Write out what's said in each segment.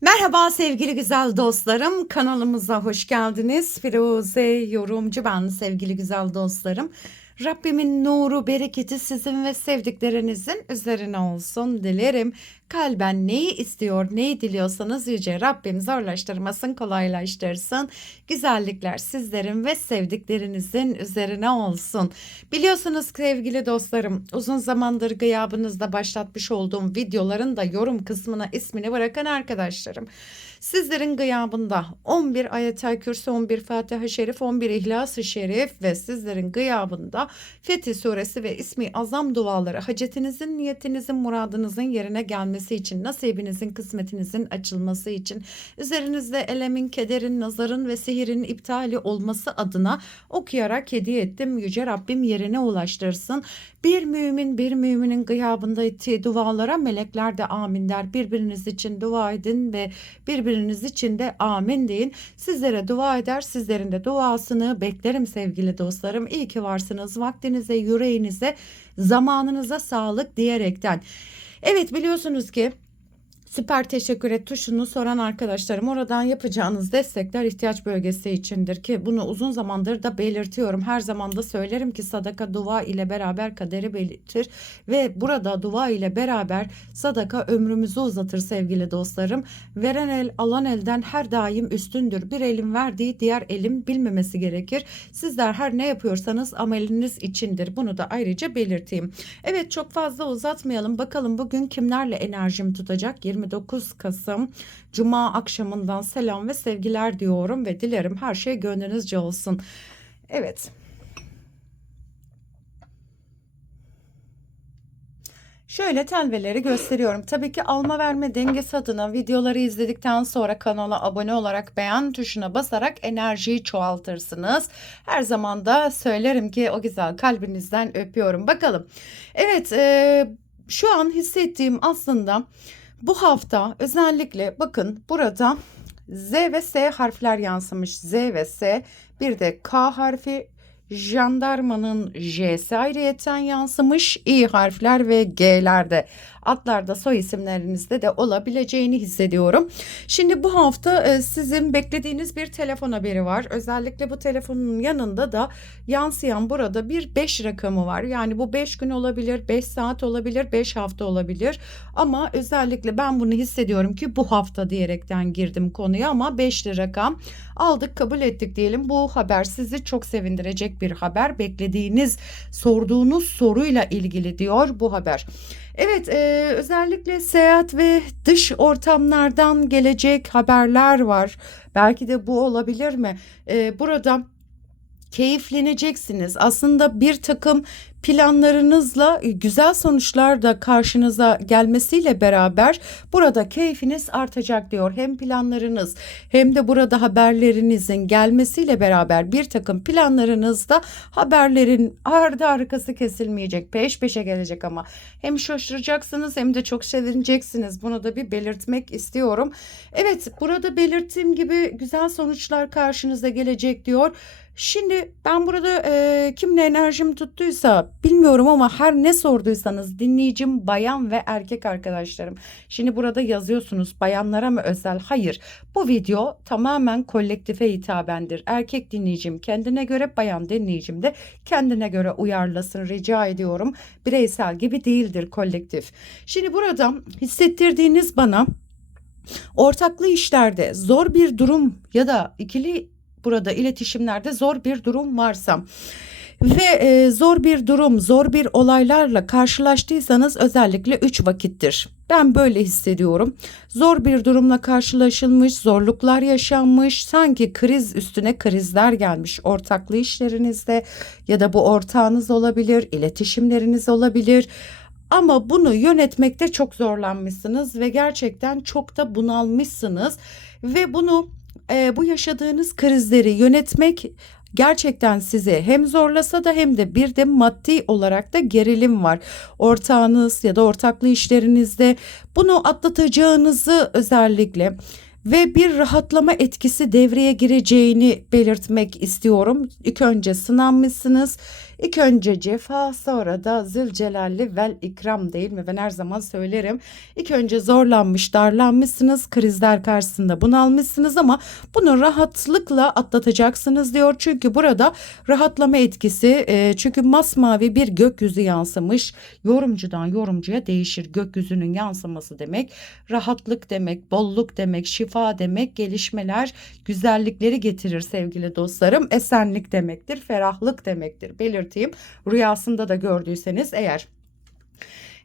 Merhaba sevgili güzel dostlarım. Kanalımıza hoş geldiniz. Firuze yorumcu ben sevgili güzel dostlarım. Rabbimin nuru, bereketi sizin ve sevdiklerinizin üzerine olsun dilerim. Kalben neyi istiyor, neyi diliyorsanız yüce Rabbim zorlaştırmasın, kolaylaştırsın. Güzellikler sizlerin ve sevdiklerinizin üzerine olsun. Biliyorsunuz sevgili dostlarım, uzun zamandır gıyabınızda başlatmış olduğum videoların da yorum kısmına ismini bırakan arkadaşlarım. Sizlerin gıyabında 11 ayetel kürsü, 11 Fatiha-i Şerif, 11 İhlas-ı Şerif ve sizlerin gıyabında Fetih Suresi ve ismi azam duaları hacetinizin, niyetinizin, muradınızın yerine gelmesi için, nasibinizin, kısmetinizin açılması için, üzerinizde elemin, kederin, nazarın ve sihirin iptali olması adına okuyarak hediye ettim. Yüce Rabbim yerine ulaştırsın. Bir mümin bir müminin gıyabında ettiği dualara melekler de amin der. Birbiriniz için dua edin ve birbiriniz için de amin deyin. Sizlere dua eder, sizlerin de duasını beklerim sevgili dostlarım. İyi ki varsınız. Vaktinize, yüreğinize, zamanınıza sağlık diyerekten. Evet biliyorsunuz ki Süper teşekkür et tuşunu soran arkadaşlarım oradan yapacağınız destekler ihtiyaç bölgesi içindir ki bunu uzun zamandır da belirtiyorum. Her zaman da söylerim ki sadaka dua ile beraber kaderi belirtir ve burada dua ile beraber sadaka ömrümüzü uzatır sevgili dostlarım. Veren el alan elden her daim üstündür. Bir elin verdiği diğer elin bilmemesi gerekir. Sizler her ne yapıyorsanız ameliniz içindir. Bunu da ayrıca belirteyim. Evet çok fazla uzatmayalım. Bakalım bugün kimlerle enerjim tutacak? 29 Kasım Cuma akşamından selam ve sevgiler diyorum ve dilerim her şey gönlünüzce olsun. Evet. Şöyle telveleri gösteriyorum. Tabii ki alma verme dengesi adına videoları izledikten sonra kanala abone olarak beğen tuşuna basarak enerjiyi çoğaltırsınız. Her zaman da söylerim ki o güzel kalbinizden öpüyorum. Bakalım. Evet e, şu an hissettiğim aslında bu hafta özellikle bakın burada Z ve S harfler yansımış. Z ve S bir de K harfi jandarmanın J'si ayrıyeten yansımış. İ harfler ve G'lerde atlarda soy isimlerinizde de olabileceğini hissediyorum. Şimdi bu hafta e, sizin beklediğiniz bir telefon haberi var. Özellikle bu telefonun yanında da yansıyan burada bir 5 rakamı var. Yani bu 5 gün olabilir, 5 saat olabilir, 5 hafta olabilir. Ama özellikle ben bunu hissediyorum ki bu hafta diyerekten girdim konuya ama 5'li rakam aldık kabul ettik diyelim. Bu haber sizi çok sevindirecek bir haber. Beklediğiniz, sorduğunuz soruyla ilgili diyor bu haber. Evet, e, özellikle seyahat ve dış ortamlardan gelecek haberler var. Belki de bu olabilir mi? E, burada keyifleneceksiniz. Aslında bir takım planlarınızla e, güzel sonuçlar da karşınıza gelmesiyle beraber burada keyfiniz artacak diyor. Hem planlarınız hem de burada haberlerinizin gelmesiyle beraber bir takım planlarınızda haberlerin ardı arkası kesilmeyecek. Peş peşe gelecek ama hem şaşıracaksınız hem de çok sevineceksiniz. Bunu da bir belirtmek istiyorum. Evet burada belirttiğim gibi güzel sonuçlar karşınıza gelecek diyor. Şimdi ben burada e, kimle enerjim tuttuysa bilmiyorum ama her ne sorduysanız dinleyicim bayan ve erkek arkadaşlarım. Şimdi burada yazıyorsunuz bayanlara mı özel? Hayır. Bu video tamamen kolektife hitabendir. Erkek dinleyicim kendine göre bayan dinleyicim de kendine göre uyarlasın rica ediyorum. Bireysel gibi değildir kolektif. Şimdi burada hissettirdiğiniz bana ortaklı işlerde zor bir durum ya da ikili burada iletişimlerde zor bir durum varsa ve e, zor bir durum, zor bir olaylarla karşılaştıysanız özellikle 3 vakittir. Ben böyle hissediyorum. Zor bir durumla karşılaşılmış, zorluklar yaşanmış, sanki kriz üstüne krizler gelmiş ortaklı işlerinizde ya da bu ortağınız olabilir, iletişimleriniz olabilir. Ama bunu yönetmekte çok zorlanmışsınız ve gerçekten çok da bunalmışsınız ve bunu e, bu yaşadığınız krizleri yönetmek gerçekten sizi hem zorlasa da hem de bir de maddi olarak da gerilim var. Ortağınız ya da ortaklı işlerinizde bunu atlatacağınızı özellikle ve bir rahatlama etkisi devreye gireceğini belirtmek istiyorum. İlk önce sınanmışsınız. İlk önce cefa sonra da zülcelalli vel ikram değil mi? Ben her zaman söylerim. İlk önce zorlanmış, darlanmışsınız, krizler karşısında bunalmışsınız ama bunu rahatlıkla atlatacaksınız diyor. Çünkü burada rahatlama etkisi e, çünkü masmavi bir gökyüzü yansımış. Yorumcudan yorumcuya değişir. Gökyüzünün yansıması demek rahatlık demek, bolluk demek, şifa demek, gelişmeler, güzellikleri getirir sevgili dostlarım. Esenlik demektir, ferahlık demektir. Belirteyim. Rüyasında da gördüyseniz eğer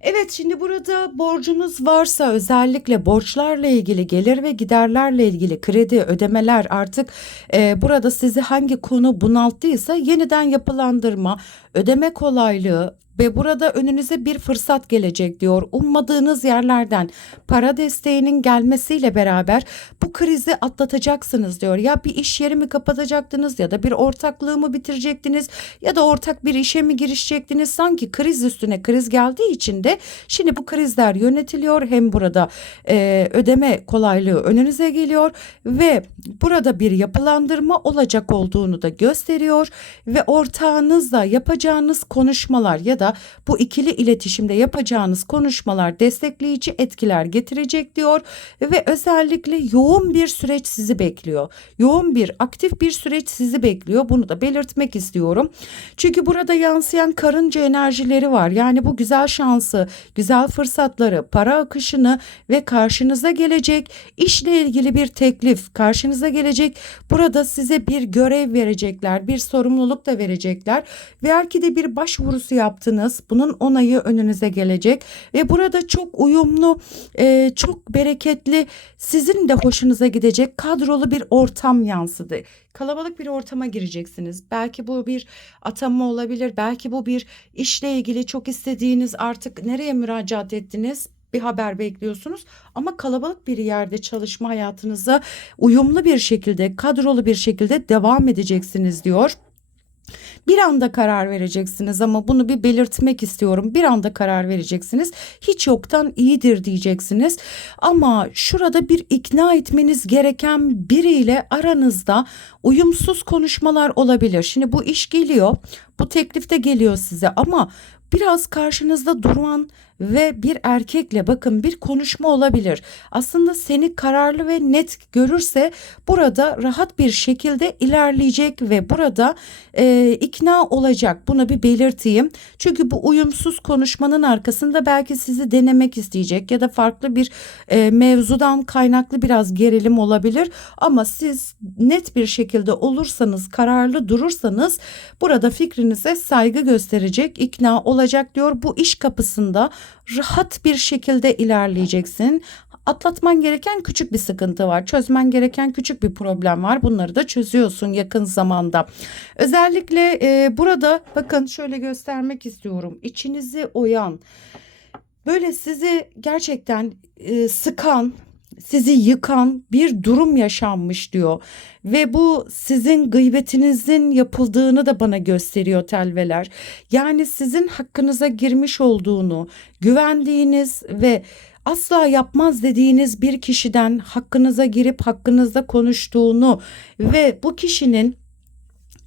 Evet şimdi burada borcunuz varsa özellikle borçlarla ilgili gelir ve giderlerle ilgili kredi ödemeler artık e, burada sizi hangi konu bunalttıysa yeniden yapılandırma ödeme kolaylığı ve burada önünüze bir fırsat gelecek diyor. Ummadığınız yerlerden para desteğinin gelmesiyle beraber bu krizi atlatacaksınız diyor. Ya bir iş yeri mi kapatacaktınız ya da bir ortaklığı mı bitirecektiniz ya da ortak bir işe mi girişecektiniz? Sanki kriz üstüne kriz geldiği için de şimdi bu krizler yönetiliyor. Hem burada e, ödeme kolaylığı önünüze geliyor ve burada bir yapılandırma olacak olduğunu da gösteriyor ve ortağınızla yapacağınız konuşmalar ya da bu ikili iletişimde yapacağınız konuşmalar destekleyici etkiler getirecek diyor ve özellikle yoğun bir süreç sizi bekliyor. Yoğun bir aktif bir süreç sizi bekliyor. Bunu da belirtmek istiyorum. Çünkü burada yansıyan karınca enerjileri var. Yani bu güzel şansı, güzel fırsatları, para akışını ve karşınıza gelecek işle ilgili bir teklif karşınıza gelecek. Burada size bir görev verecekler, bir sorumluluk da verecekler. Belki de bir başvurusu yaptınız. Bunun onayı önünüze gelecek ve burada çok uyumlu, e, çok bereketli, sizin de hoşunuza gidecek kadrolu bir ortam yansıdı. Kalabalık bir ortama gireceksiniz. Belki bu bir atama olabilir. Belki bu bir işle ilgili çok istediğiniz artık nereye müracaat ettiniz? bir haber bekliyorsunuz ama kalabalık bir yerde çalışma hayatınıza uyumlu bir şekilde, kadrolu bir şekilde devam edeceksiniz diyor. Bir anda karar vereceksiniz ama bunu bir belirtmek istiyorum. Bir anda karar vereceksiniz. Hiç yoktan iyidir diyeceksiniz. Ama şurada bir ikna etmeniz gereken biriyle aranızda uyumsuz konuşmalar olabilir. Şimdi bu iş geliyor. Bu teklif de geliyor size ama biraz karşınızda duran ve bir erkekle bakın bir konuşma olabilir. Aslında seni kararlı ve net görürse burada rahat bir şekilde ilerleyecek ve burada e, ikna olacak. Bunu bir belirteyim. Çünkü bu uyumsuz konuşmanın arkasında belki sizi denemek isteyecek ya da farklı bir e, mevzudan kaynaklı biraz gerilim olabilir. Ama siz net bir şekilde olursanız, kararlı durursanız burada fikrinize saygı gösterecek, ikna olacak diyor. Bu iş kapısında rahat bir şekilde ilerleyeceksin. Atlatman gereken küçük bir sıkıntı var. Çözmen gereken küçük bir problem var. Bunları da çözüyorsun yakın zamanda. Özellikle e, burada bakın şöyle göstermek istiyorum. İçinizi oyan, böyle sizi gerçekten e, sıkan, sizi yıkan bir durum yaşanmış diyor. Ve bu sizin gıybetinizin yapıldığını da bana gösteriyor telveler. Yani sizin hakkınıza girmiş olduğunu, güvendiğiniz ve asla yapmaz dediğiniz bir kişiden hakkınıza girip hakkınızda konuştuğunu ve bu kişinin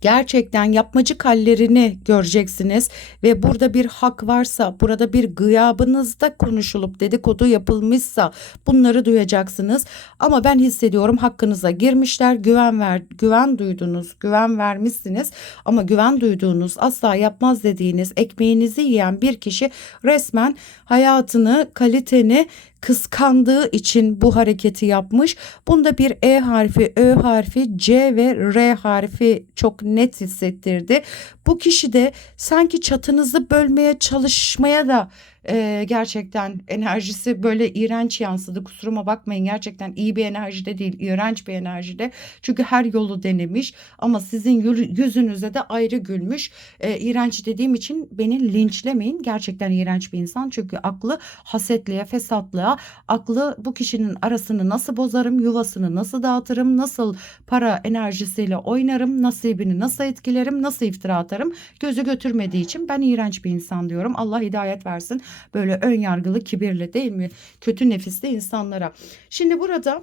gerçekten yapmacık hallerini göreceksiniz ve burada bir hak varsa burada bir gıyabınızda konuşulup dedikodu yapılmışsa bunları duyacaksınız. Ama ben hissediyorum hakkınıza girmişler güven ver güven duydunuz güven vermişsiniz. Ama güven duyduğunuz asla yapmaz dediğiniz ekmeğinizi yiyen bir kişi resmen hayatını kaliteni kıskandığı için bu hareketi yapmış. Bunda bir E harfi, Ö harfi, C ve R harfi çok net hissettirdi. Bu kişi de sanki çatınızı bölmeye çalışmaya da e, gerçekten enerjisi böyle iğrenç yansıdı. Kusuruma bakmayın gerçekten iyi bir enerjide değil, iğrenç bir enerjide. Çünkü her yolu denemiş ama sizin yüzünüze de ayrı gülmüş. E, iğrenç dediğim için beni linçlemeyin. Gerçekten iğrenç bir insan. Çünkü aklı hasetliğe, fesatlığa, aklı bu kişinin arasını nasıl bozarım, yuvasını nasıl dağıtırım, nasıl para enerjisiyle oynarım, nasibini nasıl etkilerim, nasıl iftira atarım gözü götürmediği için ben iğrenç bir insan diyorum. Allah hidayet versin böyle ön yargılı kibirli değil mi? Kötü nefisli insanlara. Şimdi burada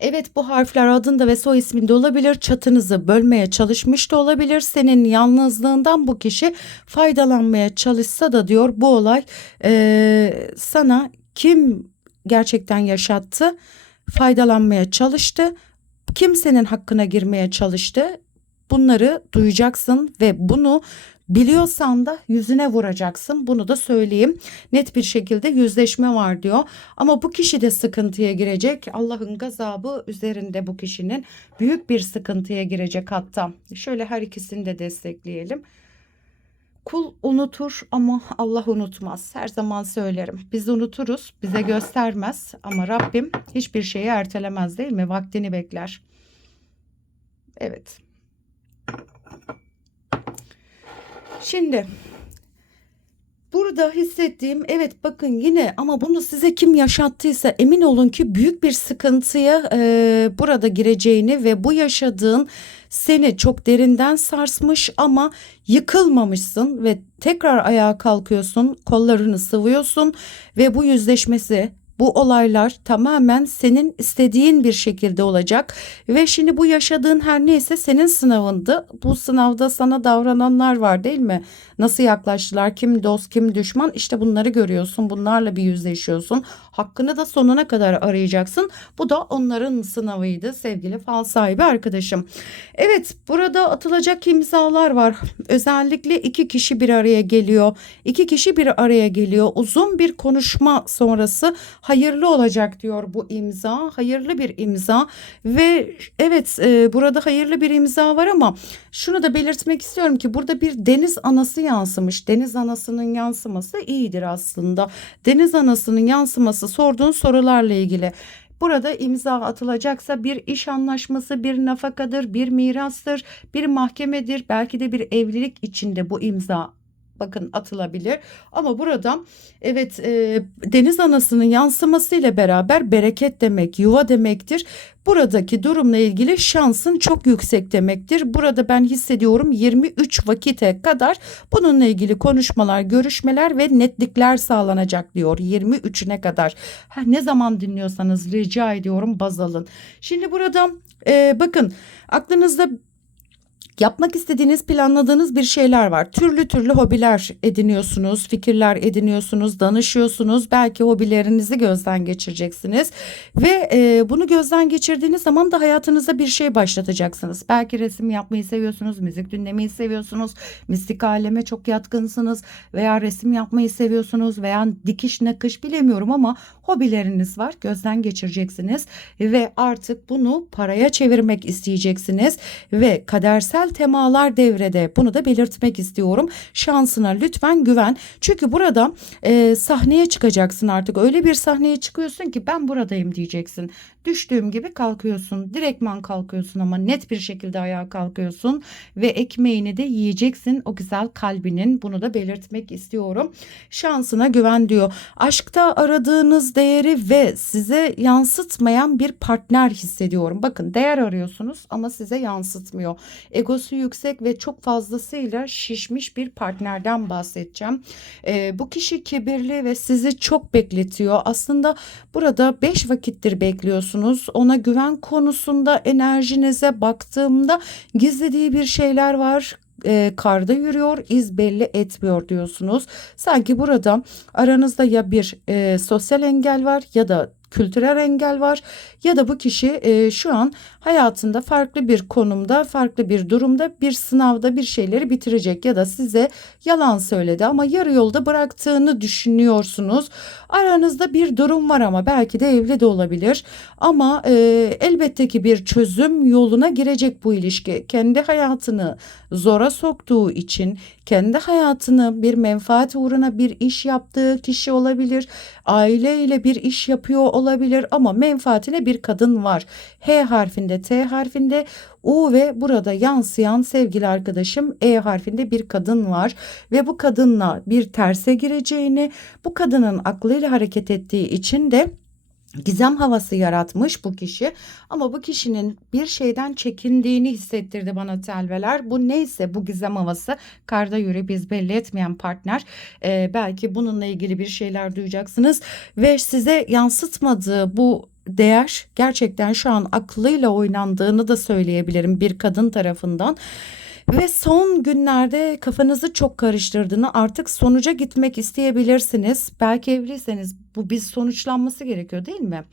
Evet bu harfler adında ve soy isminde olabilir. Çatınızı bölmeye çalışmış da olabilir. Senin yalnızlığından bu kişi faydalanmaya çalışsa da diyor bu olay eee, sana kim gerçekten yaşattı? Faydalanmaya çalıştı. Kimsenin hakkına girmeye çalıştı. Bunları duyacaksın ve bunu biliyorsan da yüzüne vuracaksın. Bunu da söyleyeyim. Net bir şekilde yüzleşme var diyor. Ama bu kişi de sıkıntıya girecek. Allah'ın gazabı üzerinde bu kişinin büyük bir sıkıntıya girecek hatta. Şöyle her ikisini de destekleyelim. Kul unutur ama Allah unutmaz. Her zaman söylerim. Biz unuturuz, bize göstermez ama Rabbim hiçbir şeyi ertelemez değil mi? Vaktini bekler. Evet. Şimdi Burada hissettiğim evet bakın yine ama bunu size kim yaşattıysa emin olun ki büyük bir sıkıntıya e, burada gireceğini ve bu yaşadığın seni çok derinden sarsmış ama yıkılmamışsın ve tekrar ayağa kalkıyorsun kollarını sıvıyorsun ve bu yüzleşmesi bu olaylar tamamen senin istediğin bir şekilde olacak ve şimdi bu yaşadığın her neyse senin sınavındı. Bu sınavda sana davrananlar var değil mi? Nasıl yaklaştılar? Kim dost, kim düşman? İşte bunları görüyorsun. Bunlarla bir yüzleşiyorsun. Hakkını da sonuna kadar arayacaksın. Bu da onların sınavıydı sevgili fal sahibi arkadaşım. Evet burada atılacak imzalar var. Özellikle iki kişi bir araya geliyor. İki kişi bir araya geliyor. Uzun bir konuşma sonrası hayırlı olacak diyor bu imza. Hayırlı bir imza ve evet e, burada hayırlı bir imza var ama şunu da belirtmek istiyorum ki burada bir deniz anası yansımış. Deniz anasının yansıması iyidir aslında. Deniz anasının yansıması sorduğun sorularla ilgili. Burada imza atılacaksa bir iş anlaşması, bir nafakadır, bir mirastır, bir mahkemedir, belki de bir evlilik içinde bu imza bakın atılabilir. Ama burada evet e, deniz anasının yansımasıyla beraber bereket demek, yuva demektir. Buradaki durumla ilgili şansın çok yüksek demektir. Burada ben hissediyorum 23 vakite kadar bununla ilgili konuşmalar, görüşmeler ve netlikler sağlanacak diyor. 23'üne kadar. Ha, ne zaman dinliyorsanız rica ediyorum baz alın. Şimdi burada e, bakın aklınızda Yapmak istediğiniz, planladığınız bir şeyler var. Türlü türlü hobiler ediniyorsunuz, fikirler ediniyorsunuz, danışıyorsunuz. Belki hobilerinizi gözden geçireceksiniz ve e, bunu gözden geçirdiğiniz zaman da hayatınızda bir şey başlatacaksınız. Belki resim yapmayı seviyorsunuz, müzik dinlemeyi seviyorsunuz, mistik aleme çok yatkınsınız veya resim yapmayı seviyorsunuz veya dikiş nakış bilemiyorum ama hobileriniz var. Gözden geçireceksiniz ve artık bunu paraya çevirmek isteyeceksiniz ve kadersel temalar devrede. Bunu da belirtmek istiyorum. Şansına lütfen güven. Çünkü burada e, sahneye çıkacaksın artık. Öyle bir sahneye çıkıyorsun ki ben buradayım diyeceksin. Düştüğüm gibi kalkıyorsun. Direktman kalkıyorsun ama net bir şekilde ayağa kalkıyorsun ve ekmeğini de yiyeceksin o güzel kalbinin. Bunu da belirtmek istiyorum. Şansına güven diyor. Aşkta aradığınız değeri ve size yansıtmayan bir partner hissediyorum. Bakın değer arıyorsunuz ama size yansıtmıyor. Egosu yüksek ve çok fazlasıyla şişmiş bir partnerden bahsedeceğim. Ee, bu kişi kibirli ve sizi çok bekletiyor. Aslında burada 5 vakittir bekliyorsunuz ona güven konusunda enerjinize baktığımda gizlediği bir şeyler var e, karda yürüyor iz belli etmiyor diyorsunuz. Sanki burada aranızda ya bir e, sosyal engel var ya da kültürel engel var ya da bu kişi e, şu an hayatında farklı bir konumda, farklı bir durumda, bir sınavda bir şeyleri bitirecek ya da size yalan söyledi ama yarı yolda bıraktığını düşünüyorsunuz. Aranızda bir durum var ama belki de evli de olabilir ama e, elbette ki bir çözüm yoluna girecek bu ilişki. Kendi hayatını zora soktuğu için kendi hayatını bir menfaat uğruna bir iş yaptığı kişi olabilir. Aileyle bir iş yapıyor olabilir ama menfaatine bir kadın var. H harfinde, T harfinde, U ve burada yansıyan sevgili arkadaşım E harfinde bir kadın var ve bu kadınla bir terse gireceğini, bu kadının aklıyla hareket ettiği için de gizem havası yaratmış bu kişi ama bu kişinin bir şeyden çekindiğini hissettirdi bana telveler. Bu neyse bu gizem havası karda yürü biz belli etmeyen partner ee, belki bununla ilgili bir şeyler duyacaksınız ve size yansıtmadığı bu değer gerçekten şu an aklıyla oynandığını da söyleyebilirim bir kadın tarafından. Ve son günlerde kafanızı çok karıştırdığını artık sonuca gitmek isteyebilirsiniz. Belki evliyseniz bu bir sonuçlanması gerekiyor değil mi?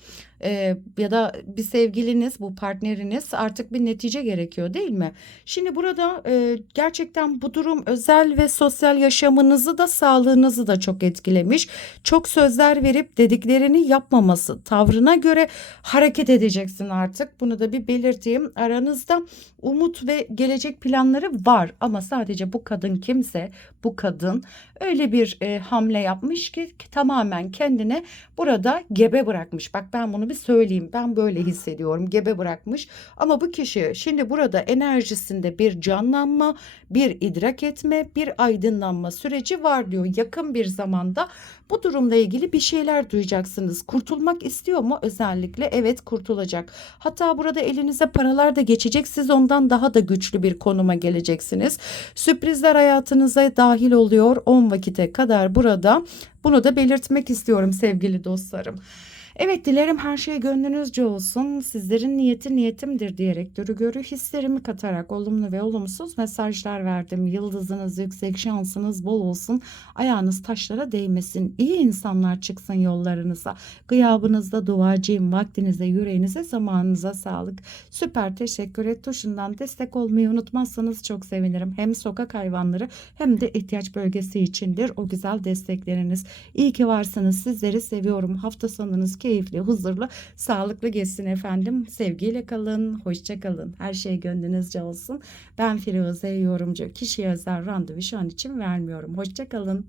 Ee, ya da bir sevgiliniz, bu partneriniz artık bir netice gerekiyor değil mi? Şimdi burada e, gerçekten bu durum özel ve sosyal yaşamınızı da sağlığınızı da çok etkilemiş. Çok sözler verip dediklerini yapmaması, tavrına göre hareket edeceksin artık. Bunu da bir belirteyim. Aranızda umut ve gelecek planları var ama sadece bu kadın kimse, bu kadın öyle bir e, hamle yapmış ki tamamen kendine burada gebe bırakmış. Bak ben bunu bir söyleyeyim. Ben böyle hissediyorum. Gebe bırakmış. Ama bu kişi şimdi burada enerjisinde bir canlanma, bir idrak etme, bir aydınlanma süreci var diyor. Yakın bir zamanda bu durumla ilgili bir şeyler duyacaksınız. Kurtulmak istiyor mu özellikle? Evet kurtulacak. Hatta burada elinize paralar da geçecek. Siz ondan daha da güçlü bir konuma geleceksiniz. Sürprizler hayatınıza dahil oluyor 10 vakite kadar burada. Bunu da belirtmek istiyorum sevgili dostlarım. Evet dilerim her şey gönlünüzce olsun. Sizlerin niyeti niyetimdir diyerek görü görü hislerimi katarak olumlu ve olumsuz mesajlar verdim. Yıldızınız yüksek, şansınız bol olsun. Ayağınız taşlara değmesin. İyi insanlar çıksın yollarınıza. Gıyabınızda duacıyım. Vaktinize, yüreğinize, zamanınıza sağlık. Süper teşekkür et tuşundan destek olmayı unutmazsanız çok sevinirim. Hem sokak hayvanları hem de ihtiyaç bölgesi içindir o güzel destekleriniz. İyi ki varsınız. Sizleri seviyorum. Hafta sonunuz keyifli, huzurlu, sağlıklı geçsin efendim. Sevgiyle kalın, hoşça kalın. Her şey gönlünüzce olsun. Ben Firuze yorumcu. Kişiye özel randevu şu an için vermiyorum. Hoşça kalın.